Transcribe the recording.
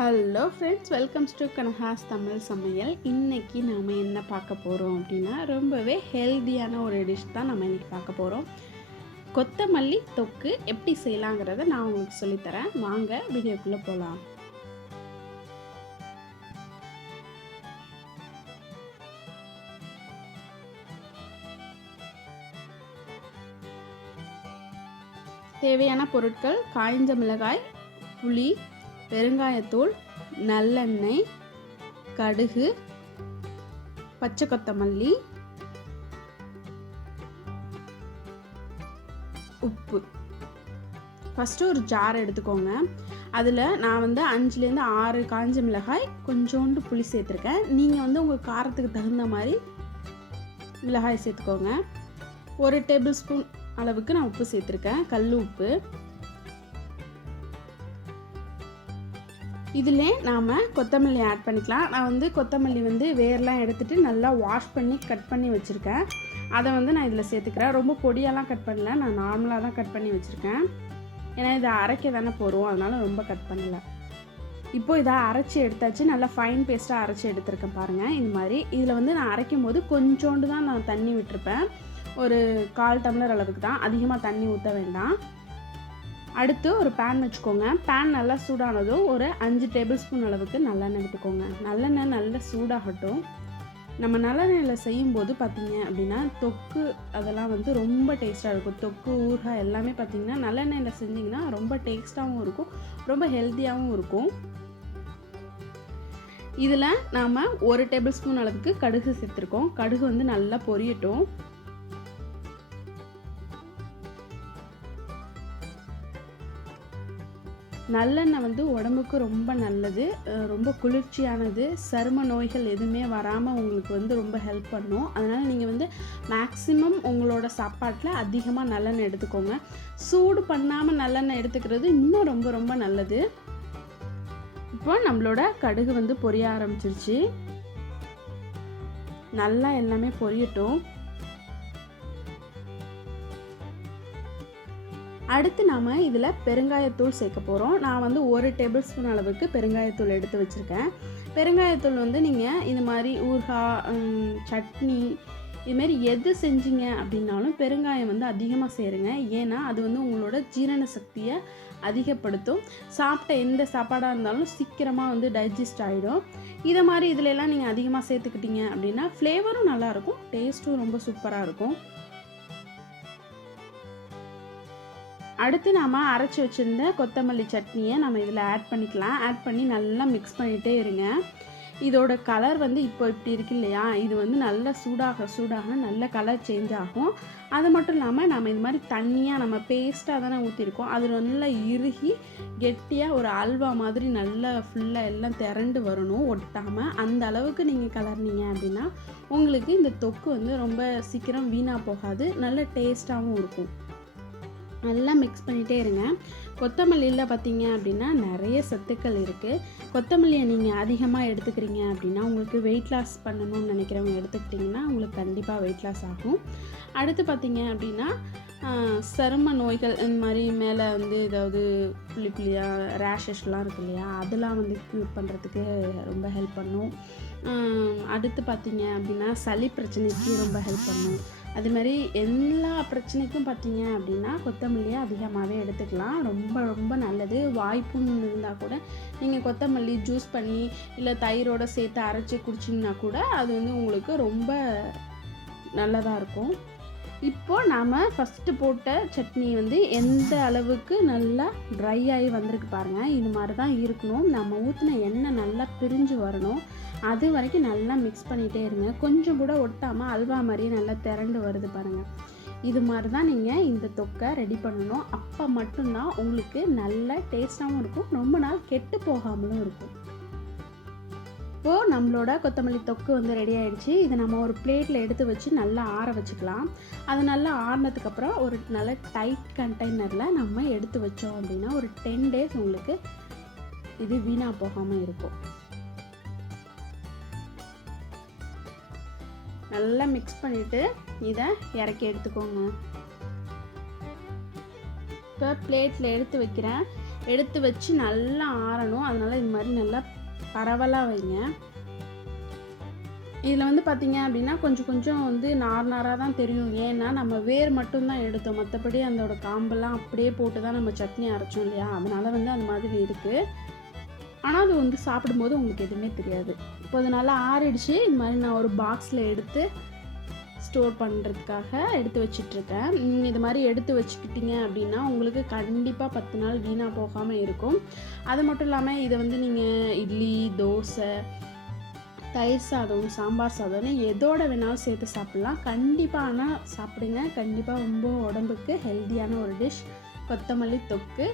Hello friends, welcomes to Kanaka சமையல். இன்றைக்கி நாம் என்ன பார்க்க போகிறோம் அப்படின்னா, ரொம்பவே ஹெல்த்தியான ஒரு டிஷ் தான் நம்ம இன்றைக்கி பார்க்க போகிறோம். கொத்தமல்லி தொக்கு எப்படி செய்யலாங்கிறத நான் உங்களுக்கு சொல்லித்தரேன். வாங்க வீடியோக்குள்ளே போகலாம். தேவையான பொருட்கள்: காய்ந்த மிளகாய், புளி, பெருங்காயத்தூள், நல்லெண்ணெய், கடுகு, பச்சை கொத்தமல்லி, உப்பு. ஃபஸ்ட்டு ஒரு ஜார் எடுத்துக்கோங்க. அதில் நான் 5லேருந்து 6 காய்ஞ்ச மிளகாய், கொஞ்சோண்டு புளி சேர்த்துருக்கேன். நீங்கள் உங்கள் காரத்துக்கு தகுந்த மாதிரி மிளகாய் சேர்த்துக்கோங்க. 1 டேபிள் ஸ்பூன் அளவுக்கு நான் உப்பு சேர்த்துருக்கேன், கல் உப்பு. இதிலே நாம் கொத்தமல்லி ஆட் பண்ணிக்கலாம். நான் கொத்தமல்லி வேர்லாம் எடுத்துகிட்டு நல்லா வாஷ் பண்ணி கட் பண்ணி வச்சுருக்கேன். அதை நான் இதில் சேர்த்துக்கிறேன். ரொம்ப பொடியெல்லாம் கட் பண்ணல, நான் நார்மலாக தான் கட் பண்ணி வச்சுருக்கேன். ஏன்னா இதை அரைக்க தானே போகிறோம், அதனால் ரொம்ப கட் பண்ணலை. இப்போது இதை அரைச்சி எடுத்தாச்சு. நல்லா ஃபைன் பேஸ்ட்டாக அரைச்சி எடுத்துருக்கேன் பாருங்கள். இந்த மாதிரி இதில் நான் அரைக்கும் போது கொஞ்சோண்டு தான் நான் தண்ணி விட்டுருப்பேன். ஒரு 1/4 டம்ளர் அளவுக்கு தான், அதிகமாக தண்ணி ஊற்ற வேண்டாம். அடுத்து ஒரு பேன் வச்சுக்கோங்க. பேன் நல்லா சூடானதும் ஒரு 5 டேபிள் ஸ்பூன் அளவுக்கு நல்லெண்ணெய் விட்டுக்கோங்க. நல்லெண்ணெய் நல்லா சூடாகட்டும். நம்ம நல்லெண்ணெயில் செய்யும்போது பார்த்திங்க அப்படின்னா தொக்கு அதெல்லாம் ரொம்ப டேஸ்ட்டாக இருக்கும். தொக்கு, ஊறுகாய் எல்லாமே பார்த்திங்கன்னா நல்லெண்ணெயில் செஞ்சிங்கன்னா ரொம்ப டேஸ்ட்டாகவும் இருக்கும், ரொம்ப ஹெல்த்தியாகவும் இருக்கும். இதில் நாம் 1 டேபிள் ஸ்பூன் அளவுக்கு கடுகு சேர்த்துருக்கோம். கடுகு நல்லா பொரியட்டும். நல்லெண்ணெய் உடம்புக்கு ரொம்ப நல்லது, ரொம்ப குளிர்ச்சியானது. சரும நோய்கள் எதுவுமே வராமல் உங்களுக்கு ரொம்ப ஹெல்ப் பண்ணும். அதனால் நீங்கள் மேக்ஸிமம் உங்களோட சாப்பாட்டில் அதிகமாக நல்லெண்ணெய் எடுத்துக்கோங்க. சூடு பண்ணாமல் நல்லெண்ணெய் எடுத்துக்கிறது இன்னும் ரொம்ப ரொம்ப நல்லது. இப்போ நம்மளோட கடுகு பொரிய ஆரம்பிச்சிருச்சு. நல்லா எல்லாமே பொரியட்டும். அடுத்து நாம் இதில் பெருங்காயத்தூள் சேர்க்க போகிறோம். நான் 1 டேபிள் ஸ்பூன் அளவுக்கு பெருங்காயத்தூள் எடுத்து வச்சுருக்கேன். பெருங்காயத்தூள் நீங்கள் இது மாதிரி ஊறுகாய், சட்னி, இதுமாரி எது செஞ்சீங்க அப்படின்னாலும் பெருங்காயம் அதிகமாக சேருங்க. ஏன்னா அது உங்களோட ஜீரண சக்தியை அதிகப்படுத்தும். சாப்பிட்ட எந்த சாப்பாடாக இருந்தாலும் சீக்கிரமாக டைஜஸ்ட் ஆகிடும். இதை மாதிரி இதிலெல்லாம் நீங்கள் அதிகமாக சேர்த்துக்கிட்டீங்க அப்படின்னா ஃப்ளேவரும் நல்லாயிருக்கும், டேஸ்ட்டும் ரொம்ப சூப்பராக இருக்கும். அடுத்து நாம் அரைச்சி வச்சுருந்த கொத்தமல்லி சட்னியை நம்ம இதில் ஆட் பண்ணிக்கலாம். ஆட் பண்ணி நல்லா மிக்ஸ் பண்ணிகிட்டே இருங்க. இதோட கலர் இப்போ இப்படி இருக்கு இல்லையா, இது நல்லா சூடாக நல்ல கலர் சேஞ்ச் ஆகும். அது மட்டும் இல்லாமல் நம்ம இது மாதிரி தண்ணியாக நம்ம பேஸ்ட்டாக தானே ஊற்றிருக்கோம், அது நல்லா இறுகி கெட்டியாக ஒரு அல்வா மாதிரி நல்லா ஃபுல்லாக எல்லாம் திரண்டு வரணும், ஒட்டாமல். அந்த அளவுக்கு நீங்கள் கலர்னீங்க அப்படின்னா உங்களுக்கு இந்த தொக்கு ரொம்ப சீக்கிரம் வீணாக போகாது, நல்ல டேஸ்ட்டாகவும் இருக்கும். நல்லா மிக்ஸ் பண்ணிகிட்டே இருங்க. கொத்தமல்லியில் பார்த்திங்க அப்படின்னா நிறைய சத்துக்கள் இருக்குது. கொத்தமல்லியை நீங்கள் அதிகமாக எடுத்துக்கிறீங்க அப்படின்னா உங்களுக்கு வெயிட் லாஸ் பண்ணணும்னு நினைக்கிறவங்க எடுத்துக்கிட்டிங்கன்னா உங்களுக்கு கண்டிப்பாக வெயிட் லாஸ் ஆகும். அடுத்து பார்த்திங்க அப்படின்னா சரும நோய்கள் இந்த மாதிரி மேலே ஏதாவது புள்ளியாக ரேஷஸ்லாம் இருக்கு இல்லையா, அதெல்லாம் க்யூர் பண்ணுறதுக்கு ரொம்ப ஹெல்ப் பண்ணும். அடுத்து பார்த்திங்க அப்படின்னா சளி பிரச்சனைக்கு ரொம்ப ஹெல்ப் பண்ணும். அதுமாதிரி எல்லா பிரச்சனைக்கும் பார்த்திங்க அப்படின்னா கொத்தமல்லியை அதிகமாகவே எடுத்துக்கலாம், ரொம்ப ரொம்ப நல்லது. வாய்ப்புன்னு இருந்தால் கூட நீங்கள் கொத்தமல்லி ஜூஸ் பண்ணி இல்லை தயிரோடு சேர்த்து அரைச்சி குடிச்சிங்கன்னா கூட அது உங்களுக்கு ரொம்ப நல்லதாக இருக்கும். இப்போது நாம் ஃபஸ்ட்டு போட்ட சட்னி எந்த அளவுக்கு நல்லா ட்ரை ஆகி வந்திருக்கு பாருங்கள். இது மாதிரி தான் இருக்கணும். நம்ம ஊற்றின எண்ணெய் நல்லா பிரிஞ்சு வரணும். அது வரைக்கும் நல்லா மிக்ஸ் பண்ணிகிட்டே இருங்க. கொஞ்சம் கூட ஒட்டாமல் அல்வா மாதிரியே நல்லா திரண்டு வருது பாருங்கள். இது மாதிரி தான் நீங்கள் இந்த தொக்கை ரெடி பண்ணணும். அப்போ மட்டும்தான் உங்களுக்கு நல்ல டேஸ்ட்டாகவும் இருக்கும், ரொம்ப நாள் கெட்டு போகாமலும் இருக்கும். இப்போது நம்மளோட கொத்தமல்லி தொக்கு ரெடி ஆகிடுச்சு. இதை நம்ம ஒரு பிளேட்டில் எடுத்து வச்சு நல்லா ஆற வச்சுக்கலாம். அது நல்லா ஆறினதுக்கப்புறம் ஒரு நல்ல டைட் கண்டெய்னரில் நம்ம எடுத்து வச்சோம் அப்படின்னா ஒரு 10 days உங்களுக்கு இது வீணாக போகாமல் இருக்கும். நல்லா மிக்ஸ் பண்ணிவிட்டு இதை இறக்கி எடுத்துக்கோங்க. இப்போ பிளேட்டில் எடுத்து வைக்கிறேன். எடுத்து வச்சு நல்லா ஆறணும். அதனால் இது மாதிரி நல்லா பரவலாக வைங்க. இதில் வந்து பார்த்திங்க அப்படின்னா கொஞ்சம் கொஞ்சம் வந்து நாராக தான் தெரியும். ஏன்னா நம்ம வேர் மட்டும்தான் எடுத்தோம், மற்றபடி அதோட காம்பெல்லாம் அப்படியே போட்டு தான் நம்ம சட்னி அரைச்சோம் இல்லையா, அதனால் வந்து அந்த மாதிரி இருக்குது. ஆனால் அது வந்து சாப்பிடும்போது உங்களுக்கு எதுவுமே தெரியாது. இப்போ அது நல்லா ஆறிடுச்சு. இது மாதிரி நான் ஒரு பாக்ஸில் எடுத்து ஸ்டோர் பண்ணுறதுக்காக எடுத்து வச்சிட்ருக்கேன். நீங்கள் இது மாதிரி எடுத்து வச்சுக்கிட்டீங்க அப்படின்னா உங்களுக்கு கண்டிப்பாக 10 நாள் வீணாக போகாமல் இருக்கும். அது மட்டும் இல்லாமல் இதை வந்து நீங்கள் இட்லி, தோசை, தயிர் சாதம், சாம்பார் சாதம்னு எதோட வேணாலும் சேர்த்து சாப்பிட்லாம். கண்டிப்பாக ஆனால் சாப்பிடுங்க. கண்டிப்பாக ரொம்ப உடம்புக்கு ஹெல்த்தியான ஒரு டிஷ் கொத்தமல்லி தொக்கு.